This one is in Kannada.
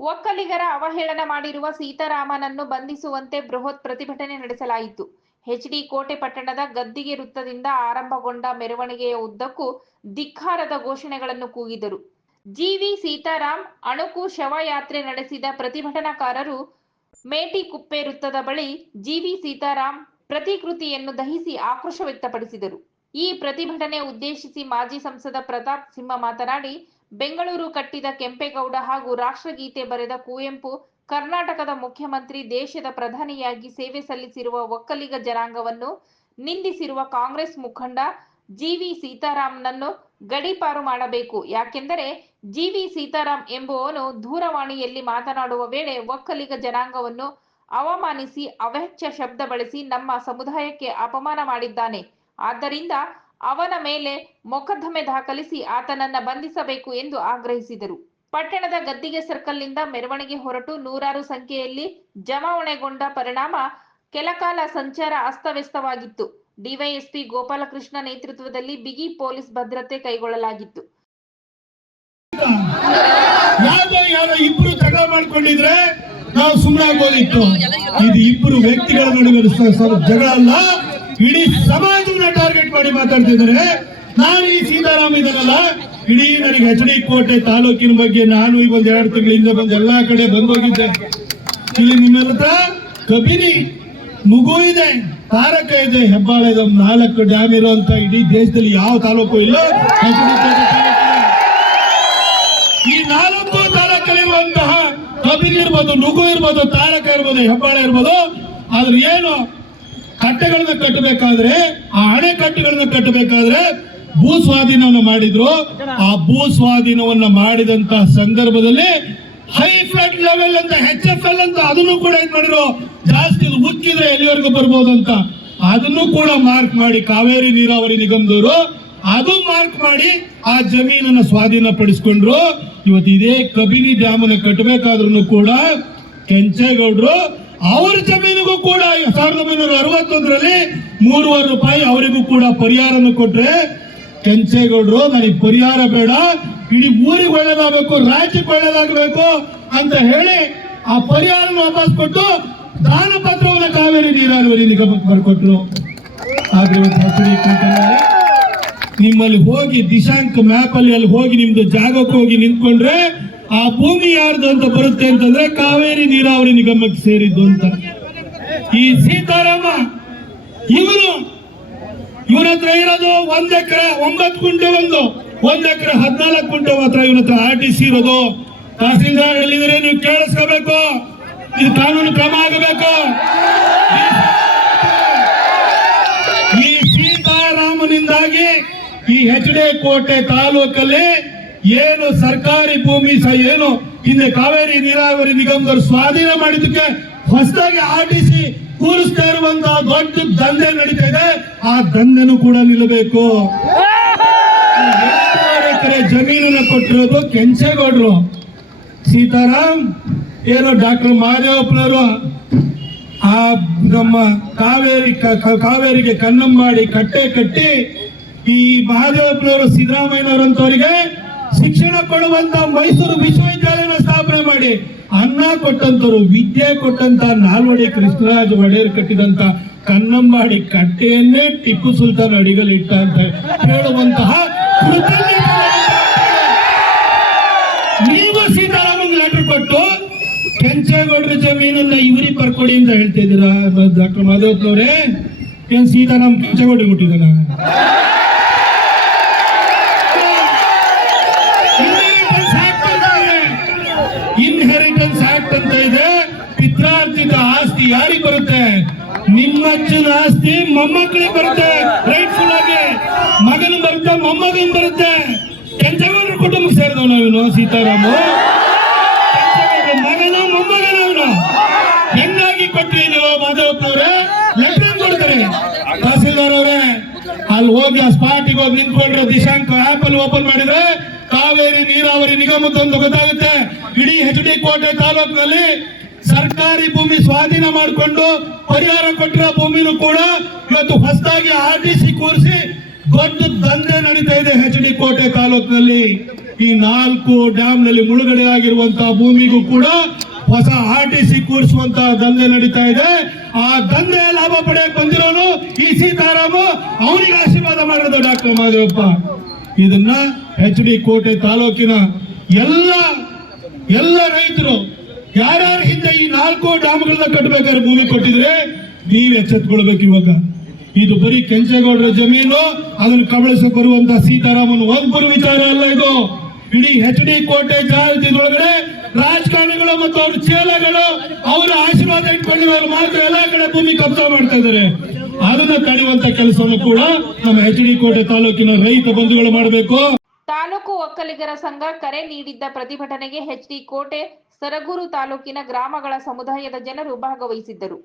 ಒಕ್ಕಲಿಗರ ಅವಹೇಳನ ಮಾಡಿರುವ ಸೀತಾರಾಮನನ್ನು ಬಂಧಿಸುವಂತೆ ಬೃಹತ್ ಪ್ರತಿಭಟನೆ ನಡೆಸಲಾಯಿತು. ಎಚ್ಡಿ ಕೋಟೆ ಪಟ್ಟಣದ ಗದ್ದಿಗೆ ವೃತ್ತದಿಂದ ಆರಂಭಗೊಂಡ ಮೆರವಣಿಗೆಯ ಉದ್ದಕ್ಕೂ ಧಿಕ್ಕಾರದ ಘೋಷಣೆಗಳನ್ನು ಕೂಗಿದರು. ಜಿವಿ ಸೀತಾರಾಮ್ ಅಣುಕು ಶವಯಾತ್ರೆ ನಡೆಸಿದ ಪ್ರತಿಭಟನಾಕಾರರು ಮೇಟಿಕುಪ್ಪೆ ವೃತ್ತದ ಬಳಿ ಜಿವಿ ಸೀತಾರಾಮ್ ಪ್ರತಿಕೃತಿಯನ್ನು ದಹಿಸಿ ಆಕ್ರೋಶ ವ್ಯಕ್ತಪಡಿಸಿದರು. ಈ ಪ್ರತಿಭಟನೆ ಉದ್ದೇಶಿಸಿ ಮಾಜಿ ಸಂಸದ ಪ್ರತಾಪ್ ಸಿಂಹ ಮಾತನಾಡಿ ಬೆಂಗಳೂರು ಕಟ್ಟಿದ ಕೆಂಪೇಗೌಡ ಹಾಗೂ ರಾಷ್ಟ್ರಗೀತೆ ಬರೆದ ಕುವೆಂಪು ಕರ್ನಾಟಕದ ಮುಖ್ಯಮಂತ್ರಿ, ದೇಶದ ಪ್ರಧಾನಿಯಾಗಿ ಸೇವೆ ಸಲ್ಲಿಸಿರುವ ಒಕ್ಕಲಿಗ ಜನಾಂಗವನ್ನು ನಿಂದಿಸಿರುವ ಕಾಂಗ್ರೆಸ್ ಮುಖಂಡ ಜಿವಿ ಸೀತಾರಾಮ್ನನ್ನು ಗಡೀಪಾರು ಮಾಡಬೇಕು. ಯಾಕೆಂದರೆ ಜಿವಿ ಸೀತಾರಾಮ್ ಎಂಬುವವನು ದೂರವಾಣಿಯಲ್ಲಿ ಮಾತನಾಡುವ ವೇಳೆ ಒಕ್ಕಲಿಗ ಜನಾಂಗವನ್ನು ಅವಮಾನಿಸಿ ಅವಾಚ್ಯ ಶಬ್ದ ಬಳಸಿ ನಮ್ಮ ಸಮುದಾಯಕ್ಕೆ ಅಪಮಾನ ಮಾಡಿದ್ದಾನೆ. ಆದ್ದರಿಂದ ಅವನ ಮೇಲೆ ಮೊಕದ್ದಮೆ ದಾಖಲಿಸಿ ಆತನನ್ನ ಬಂಧಿಸಬೇಕು ಎಂದು ಆಗ್ರಹಿಸಿದರು. ಪಟ್ಟಣದ ಗದ್ದಿಗೆ ಸರ್ಕಲ್ನಿಂದ ಮೆರವಣಿಗೆ ಹೊರಟು ನೂರಾರು ಸಂಖ್ಯೆಯಲ್ಲಿ ಜಮಾವಣೆಗೊಂಡ ಪರಿಣಾಮ ಕೆಲಕಾಲ ಸಂಚಾರ ಅಸ್ತವ್ಯಸ್ತವಾಗಿತ್ತು. ಡಿವೈಎಸ್ಪಿ ಗೋಪಾಲಕೃಷ್ಣ ನೇತೃತ್ವದಲ್ಲಿ ಬಿಗಿ ಪೊಲೀಸ್ ಭದ್ರತೆ ಕೈಗೊಳ್ಳಲಾಗಿತ್ತು. ಇಬ್ರು ಜಗಳ ಮಾಡ್ಕೊಂಡಿದ್ರೆ ನಾವು ಸುಮ್ಮನೆ ಆಗೋದಿತ್ತು ಇದು ಇಬ್ರು ವ್ಯಕ್ತಿಗಳ ನಡುವೆ ಜಗಳ ಅಲ್ಲ. ಇಡೀ ಸಮಾಜವನ್ನ ಟಾರ್ಗೆಟ್ ಮಾಡಿ ಮಾತಾಡ್ತಿದ್ದಾರೆ. ನಾನು ಈ ಸೀತಾರಾಮ್ ಇದನ್ನಲ್ಲ ಇಡೀ ನನಗೆ ಎಚ್ ಡಿ ಕೋಟೆ ತಾಲೂಕಿನ ಬಗ್ಗೆ ನಾನು ಈ ಒಂದ್ ಎರಡು ತಿಂಗಳಿಂದ ಬಂದು ಎಲ್ಲಾ ಕಡೆ ಬಂದೋಗಿದ್ದೆ. ಇಲ್ಲಿ ನಿಮ್ಮೆಲ್ಲ ಕಬಿನಿ ಮುಗು ಇದೆ, ತಾರಕ ಇದೆ ಹೆಬ್ಬಾಳ ಇದೆ ನಾಲ್ಕು ಡ್ಯಾಮ್ ಇರುವಂತ ಇಡೀ ದೇಶದಲ್ಲಿ ಯಾವ ತಾಲೂಕು ಇಲ್ಲ. ಈ ನಾಲ್ಕು ತಾಲೂಕಲ್ಲಿರುವಂತಹ ಕಬಿನಿ ಇರ್ಬೋದು ನುಗು ಇರ್ಬೋದು, ತಾರಕ ಇರ್ಬೋದು, ಹೆಬ್ಬಾಳ ಇರ್ಬೋದು, ಆದ್ರೆ ಏನು ಕಟ್ಟೆಗಳನ್ನ ಕಟ್ಟಬೇಕಾದ್ರೆ, ಆ ಅಣೆಕಟ್ಟುಗಳನ್ನ ಕಟ್ಟಬೇಕಾದ್ರೆ ಭೂ ಸ್ವಾಧೀನವನ್ನು ಮಾಡಿದ್ರು. ಆ ಭೂ ಸ್ವಾಧೀನವನ್ನ ಮಾಡಿದಂತ ಸಂದರ್ಭದಲ್ಲಿ ಹೈ ಫ್ಲಡ್ ಲೆವೆಲ್ ಅಂತ ಹೆಚ್ ಎಫ್ ಎಲ್ ಅಂತ ಅದನ್ನು ಕೂಡ ಏನ್ ಮಾಡಿದ್ರು? ಜಾಸ್ತಿ ಉಕ್ಕಿದ್ರೆ ಎಲ್ಲಿವರೆಗೂ ಬರ್ಬೋದು ಅಂತ. ಅದನ್ನು ಕೂಡ ಮಾರ್ಕ್ ಮಾಡಿ ಕಾವೇರಿ ನೀರಾವರಿ ನಿಗಮದವರು ಅದು ಮಾರ್ಕ್ ಮಾಡಿ ಆ ಜಮೀನನ್ನ ಸ್ವಾಧೀನ ಪಡಿಸ್ಕೊಂಡ್ರು ಇವತ್ತು ಇದೇ ಕಬಿನಿ ಡ್ಯಾಮ್ ಅನ್ನ ಕಟ್ಟಬೇಕಾದ್ರೂ ಕೂಡ ಕೆಂಚೇಗೌಡರು ಅವ್ರ ಜಮೀನಿಗೂ ಕೂಡ ಸಾವಿರದ ಒಂಬೈನೂರ ಅರವತ್ತೊಂದರಲ್ಲಿ ಮೂರುವರೆ ರೂಪಾಯಿ ಅವರಿಗೂ ಕೂಡ ಪರಿಹಾರನ ಕೊಟ್ರೆ ಕೆಂಚೇಗೌಡರು, ನನಗೆ ಪರಿಹಾರ ಬೇಡ, ಇಡೀ ಊರಿಗೆ ಒಳ್ಳೇದಾಗಬೇಕು, ರಾಜ್ಯಕ್ಕೆ ಒಳ್ಳೇದಾಗಬೇಕು ಅಂತ ಹೇಳಿ ಆ ಪರಿಹಾರ ವಾಪಸ್ ಕೊಟ್ಟು ದಾನ ಪತ್ರವನ್ನು ಕಾವೇರಿ ನೀರಾವರಿ ನಿಗಮಕ್ಕೆ ಬರ್ಕೊಟ್ರು. ಆದ್ರೆ ನಿಮ್ಮಲ್ಲಿ ಹೋಗಿ ದಿಶಾಂಕ್ ಮ್ಯಾಪ್ ಅಲ್ಲಿ ಅಲ್ಲಿ ಹೋಗಿ ನಿಮ್ದು ಜಾಗಕ್ಕೆ ಹೋಗಿ ನಿಂತ್ಕೊಂಡ್ರೆ ಆ ಭೂಮಿ ಯಾರ್ದು ಅಂತ ಬರುತ್ತೆ ಅಂತಂದ್ರೆ ಕಾವೇರಿ ನೀರಾವರಿ ನಿಗಮಕ್ಕೆ ಸೇರಿದ್ದು ಅಂತ. ಈ ಸೀತಾರಾಮ ಇವನು ಇವನ ಹತ್ರ ಇರೋದು ಒಂದ್ ಎಕರೆ, ಒಂಬತ್ತು ಗುಂಟೆ ಒಂದು, ಒಂದ್ ಎಕರೆ ಹದಿನಾಲ್ಕು ಗುಂಟೆ ಮಾತ್ರ ಇವನ ಹತ್ರ ಆರ್ ಟಿ ಸಿ ಇರೋದು. ತಹಸೀಲ್ದಾರ್ ಹೇಳಿದ್ರೆ ನೀವು ಕೇಳಿಸ್ಕೋಬೇಕು. ಇದು ಕಾನೂನು ಕ್ರಮ ಆಗಬೇಕು. ಈ ಸೀತಾರಾಮನಿಂದಾಗಿ ಈ ಹೆಚ್ ಡಿ ಕೋಟೆ ತಾಲೂಕಲ್ಲಿ ಏನು ಸರ್ಕಾರಿ ಭೂಮಿ ಸಹ ಏನು? ಹಿಂದೆ ಕಾವೇರಿ ನೀರಾವರಿ ನಿಗಮದವರು ಸ್ವಾಧೀನ ಮಾಡಿದಕ್ಕೆ ಹೊಸದಾಗಿ ಆಟಿಸಿ ಕೂರಿಸ್ತಾ ಇರುವಂತಹ ದೊಡ್ಡ ದಂಧೆ ನಡೀತಾ ಇದೆ. ಆ ದಂಧೆನೂ ಕೂಡ ನಿಲ್ಲಬೇಕು. ಎಕರೆ ಜಮೀನನ್ನ ಕೊಟ್ಟಿರೋದು ಕೆಂಚೇಗೌಡರು. ಸೀತಾರಾಮ್, ಏನು ಡಾಕ್ಟರ್ ಮಾದೇವಪ್ಪನವರು ಆ ನಮ್ಮ ಕಾವೇರಿ ಕಾವೇರಿಗೆ ಕನ್ನಂ ಮಾಡಿ ಕಟ್ಟೆ ಕಟ್ಟಿ ಈ ಮಹಾದೇವಪ್ಪನವರು ಸಿದ್ದರಾಮಯ್ಯನವರಂತವರಿಗೆ ಶಿಕ್ಷಣ ಕೊಡುವಂತ ಮೈಸೂರು ವಿಶ್ವವಿದ್ಯಾಲಯನ ಸ್ಥಾಪನೆ ಮಾಡಿ ಅನ್ನ ಕೊಟ್ಟಂತರು ವಿದ್ಯೆ ಕೊಟ್ಟಂತ ನಾಲ್ವಡಿ ಕೃಷ್ಣರಾಜ ಒಡೆಯರ್ ಕಟ್ಟಿದಂತ ಕನ್ನಂಬಾಡಿ ಕಟ್ಟೆಯನ್ನೇ ಟಿಪ್ಪು ಸುಲ್ತಾನ್ ಅಡಿಗಲಿಟ್ಟ ಅಂತ ಹೇಳುವಂತಹ ನೀವು ಸೀತಾರಾಮನ್ ಲೆಟರ್ ಕೊಟ್ಟು, ಕೆಂಚೇಗೌಡರ ಜಮೀನನ್ನ ಇವರಿಗೆ ಬರ್ಕೊಡಿ ಅಂತ ಹೇಳ್ತಿದ್ದೀರಾ ಡಾಕ್ಟರ್ ಮಾಧವತ್ನವ್ರೆ? ಏನ್ ಸೀತಾರಾಮ್ ಕೆಂಚೇಗೌಡ ಕೊಟ್ಟಿದ್ದಾನ? ಆಕ್ಟ್ ಅಂತ ಇದೆ ಪಿತ್ರಾರ್ಜಿತ ಆಸ್ತಿ ಯಾರಿಗೆ ಬರುತ್ತೆ? ನಿಮ್ಮ ಅಜ್ಜನ ಆಸ್ತಿ ಮೊಮ್ಮಕ್ಕಳಿಗೆ ಬರುತ್ತೆ. ರೈಟ್ಫುಲ್ ಆಗಿ ಮಗನ ಬರುತ್ತೆ, ಮೊಮ್ಮಗನ್ ಬರುತ್ತೆ. ಕೆಂಚಗೌಡರ ಕುಟುಂಬಕ್ಕೆ ಸೇರಿದವ್ ಇವನು, ಸೀತಾರಾಮ. ಮಗನ, ಮೊಮ್ಮಗನ ಅವನು ಹೆಂಗಾಗಿ ಕೊಟ್ಟಿ ನೀವು ಮಾಧವಪ್ಪನವ್ರೆ ಲೆಟರ್ ಕೊಡ್ತಾರೆ? ತಹಸೀಲ್ದಾರ್ ಅವರೇ, ಅಲ್ಲಿ ಹೋಗಿ ಆ ಸ್ಪಾಟಿಗೆ ಹೋಗಿ ನಿಂತ್ಕೊಂಡ್ರೆ ದಿಶಾಂಕ ಆಪ್ ಅಲ್ಲಿ ಓಪನ್ ಮಾಡಿದ್ರೆ ಕಾವೇರಿ ನೀರಾವರಿ ನಿಗಮದೊಂದು ಗೊತ್ತಾಗುತ್ತೆ. ಇಡೀ ಹೆಚ್ ಡಿ ಕೋಟೆ ತಾಲೂಕಿನಲ್ಲಿ ಸರ್ಕಾರಿ ಭೂಮಿ ಸ್ವಾಧೀನ ಮಾಡಿಕೊಂಡು ಪರಿಹಾರ ಕೊಟ್ಟಿರೋ ಭೂಮಿನೂ ಕೂಡ ಇವತ್ತು ಹೊಸದಾಗಿ ಆರ್ ಟಿ ಸಿ ಕೂರಿಸಿ ದೊಡ್ಡ ದಂಧೆ ನಡೀತಾ ಇದೆ ಹೆಚ್ ಡಿ ಕೋಟೆ ತಾಲೂಕಿನಲ್ಲಿ. ಈ ನಾಲ್ಕು ಡ್ಯಾಮ್ನಲ್ಲಿ ಮುಳುಗಡೆ ಆಗಿರುವಂತಹ ಭೂಮಿಗೂ ಕೂಡ ಹೊಸ ಆರ್ ಟಿ ಸಿ ಕೂರಿಸುವಂತ ದಂಧೆ ನಡೀತಾ ಇದೆ. ಆ ದಂಧೆ ಲಾಭ ಪಡೆಯಕ್ ಬಂದಿರೋನು ಈ ಸೀತಾರಾಮ. ಅವನಿಗೆ ಆಶೀರ್ವಾದ ಮಾಡಿರೋದು ಡಾಕ್ಟರ್ ಮಹದೇವಪ್ಪ ಇದನ್ನ ಎಚ್ ಡಿ ಕೋಟೆ ತಾಲೂಕಿನ ಎಲ್ಲ ಎಲ್ಲ ರೈತರು ಯಾರ್ಯಾರ ಹಿಂದೆ ಈ ನಾಲ್ಕು ಡ್ಯಾಮ್ಗಳನ್ನ ಕಟ್ಟಬೇಕಾದ್ರೆ ಭೂಮಿ ಕೊಟ್ಟಿದ್ರೆ ನೀವ್ ಎಚ್ಚೆತ್ಕೊಳ್ಬೇಕು ಇವಾಗ. ಇದು ಬರೀ ಕೆಂಚೇಗೌಡರ ಜಮೀನು, ಅದನ್ನು ಕಬಳಿಸ ಬರುವಂತ ಸೀತಾರಾಮನ್ ಒಬ್ಬರು ವಿಚಾರ ಅಲ್ಲ ಇದು. ಇಡೀ ಎಚ್ ಡಿ ಕೋಟೆ ಜಾಗೃತಿದೊಳಗಡೆ ರಾಜಕಾರಣಿಗಳು ಮತ್ತು ಅವ್ರ ಚೇಲಗಳು ಅವರ ಆಶೀರ್ವಾದ ಇಟ್ಕೊಂಡಿರೋರು ಮಾತ್ರ ಎಲ್ಲಾ ಕಡೆ ಭೂಮಿ ಕಬ್ಜಾ ಮಾಡ್ತಾ ಇದ್ದಾರೆ ಅದನ್ನ ತಡೆಯುವಂತ ಕೆಲಸವನ್ನು ಕೂಡ ನಮ್ಮ ಎಚ್ ಡಿ ಕೋಟೆ ತಾಲೂಕಿನ ರೈತ ಬಂಧುಗಳು ಮಾಡಬೇಕು. ಒಕ್ಕಲಿಗರ ಸಂಘ ಕರೆ ನೀಡಿದ್ದ ಪ್ರತಿಭಟನೆಗೆ ಎಚ್ಡಿ ಕೋಟೆ ಸರಗೂರು ತಾಲೂಕಿನ ಗ್ರಾಮಗಳ ಸಮುದಾಯದ ಜನರು ಭಾಗವಹಿಸಿದ್ದರು.